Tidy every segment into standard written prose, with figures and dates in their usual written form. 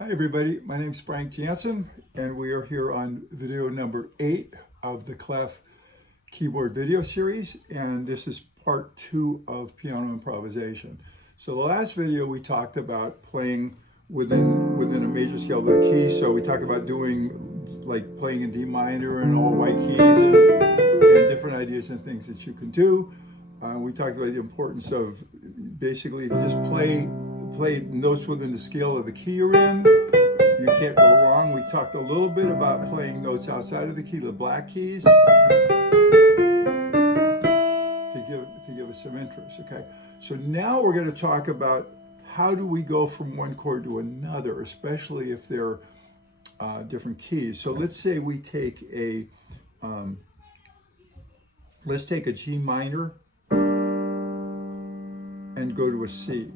Hi everybody, my name is Frank Jansen and we are here on video number 8 of the Clef keyboard video series, and this is part 2 of piano improvisation. So the last video we talked about playing within a major scale of the key. So we talked about doing like playing in D minor and all white keys and different ideas and things that you can do. We talked about the importance of basically if you just play notes within the scale of the key you're in, you can't go wrong. We talked a little bit about playing notes outside of the key, the black keys, to give us some interest. Okay, so now we're going to talk about how do we go from one chord to another, especially if they're different keys. So let's say we take a G minor and go to a C.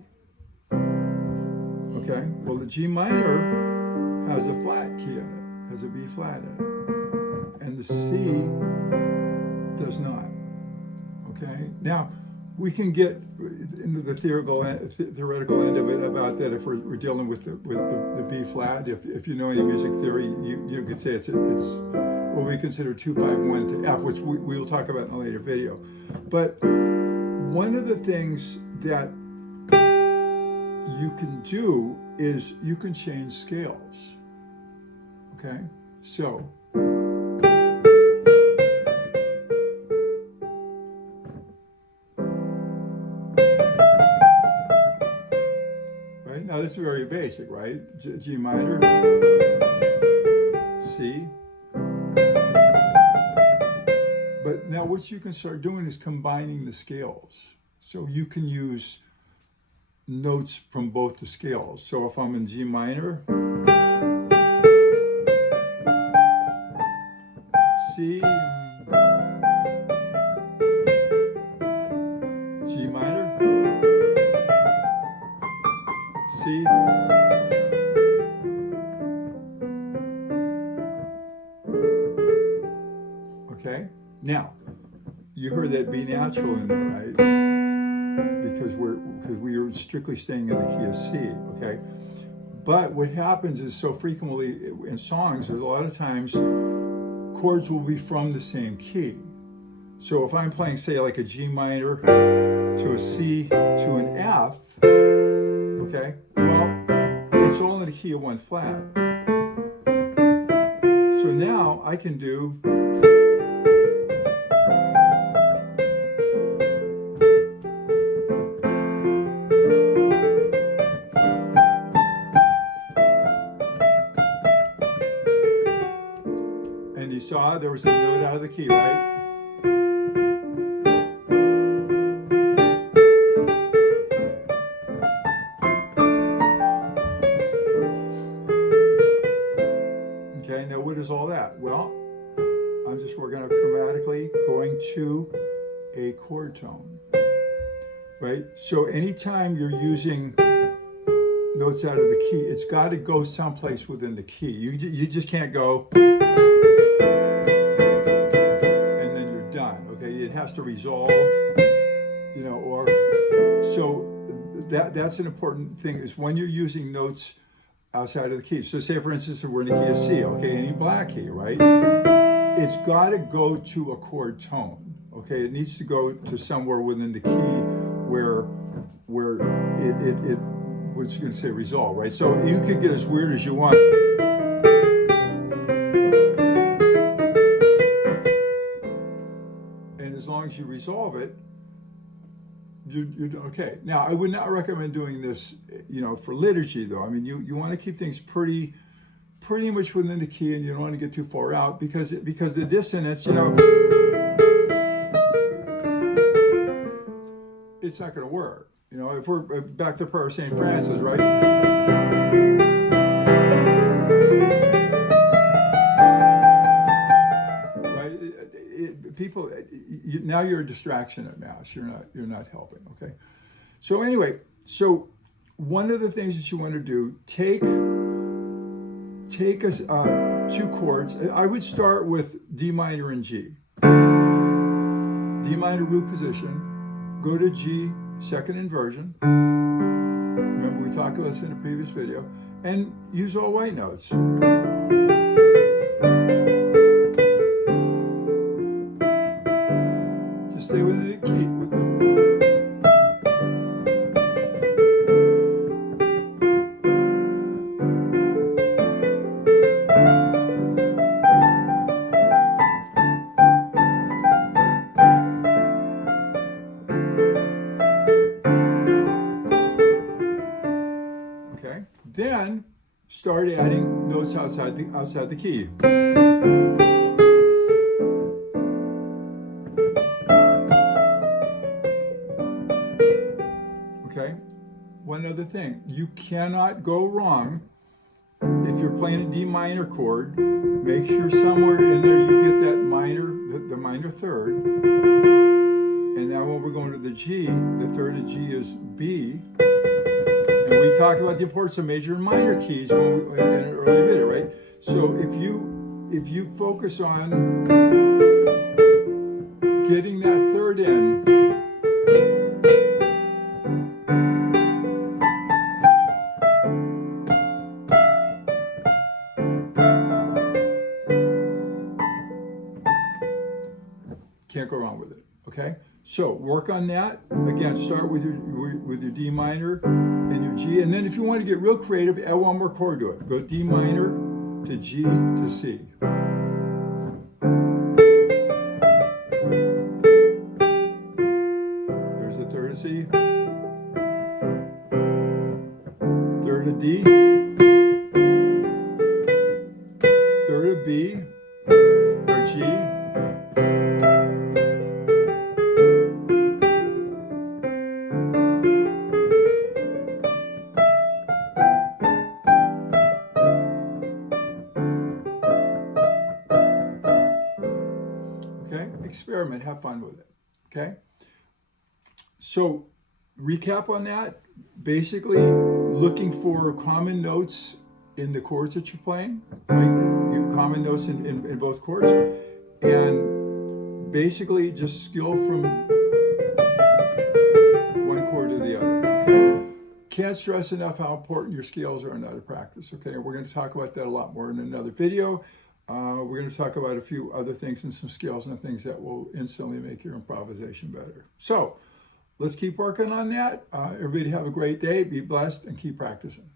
Okay, well the G minor has a flat key in it, has a B flat in it, and the C does not. Okay, now we can get into the theoretical end of it about that if we're dealing with the B flat. If you know any music theory, you could say it's what we consider 2-5-1 to F, which we will talk about in a later video. But one of the things that you can do is you can change scales. Okay, so right now this is very basic, right? G minor, C. But now what you can start doing is combining the scales. So you can use notes from both the scales. So if I'm in G minor, C, G minor, C, okay? Now, you heard that B natural in there, right? Because we are strictly staying in the key of C, okay? But what happens is so frequently in songs, there's a lot of times chords will be from the same key. So if I'm playing, say, like a G minor to a C to an F, okay, well, it's all in the key of 1 flat. So now I can do and you saw there was a note out of the key, right? Okay, now what is all that? Well, I'm just working on chromatically going to a chord tone, right? So anytime you're using notes out of the key, it's got to go someplace within the key. You just can't go and then you're done, okay? It has to resolve, you know, or so that's an important thing is when you're using notes outside of the key. So say for instance, we're in the key of C, okay, any black key, right? It's got to go to a chord tone, okay? It needs to go to somewhere within the key where it what you're going to say resolve, right? So you could get as weird as you want. And as long as you resolve it, you're okay. Now, I would not recommend doing this, you know, for liturgy though. I mean, you want to keep things pretty much within the key, and you don't want to get too far out because the dissonance, you know, it's not going to work. You know, if we're back to prayer of St. Francis, right? Right? People, now you're a distraction at Mass. You're not helping. Okay. So anyway, so one of the things that you want to do, take 2 chords. I would start with D minor and G. D minor root position. Go to G, second inversion. Remember we We talked about this in a previous video. And use all white notes. Just stay within the key. Okay. Then start adding notes outside the key. Okay. One other thing, you cannot go wrong if you're playing a D minor chord. Make sure somewhere in there you get that minor, the minor third. And now when we're going to the G, the third of G is B. And we talked about the importance of major and minor keys in an early video, right? So if you focus on getting that third in, can't go wrong with it, okay? So work on that. Again, start with your D minor and your G, and then if you want to get real creative, add one more chord to it. Go D minor to G to C. There's the third of C, third of D, third of B, or G. Okay, experiment, have fun with it, okay? So, recap on that, basically looking for common notes in the chords that you're playing, right? Common notes in both chords, and basically just skill from one chord to the other, okay? Can't stress enough how important your scales are in other practice, okay? We're going to talk about that a lot more in another video. We're going to talk about a few other things and some skills and things that will instantly make your improvisation better. So let's keep working on that. Everybody have a great day, be blessed, and keep practicing.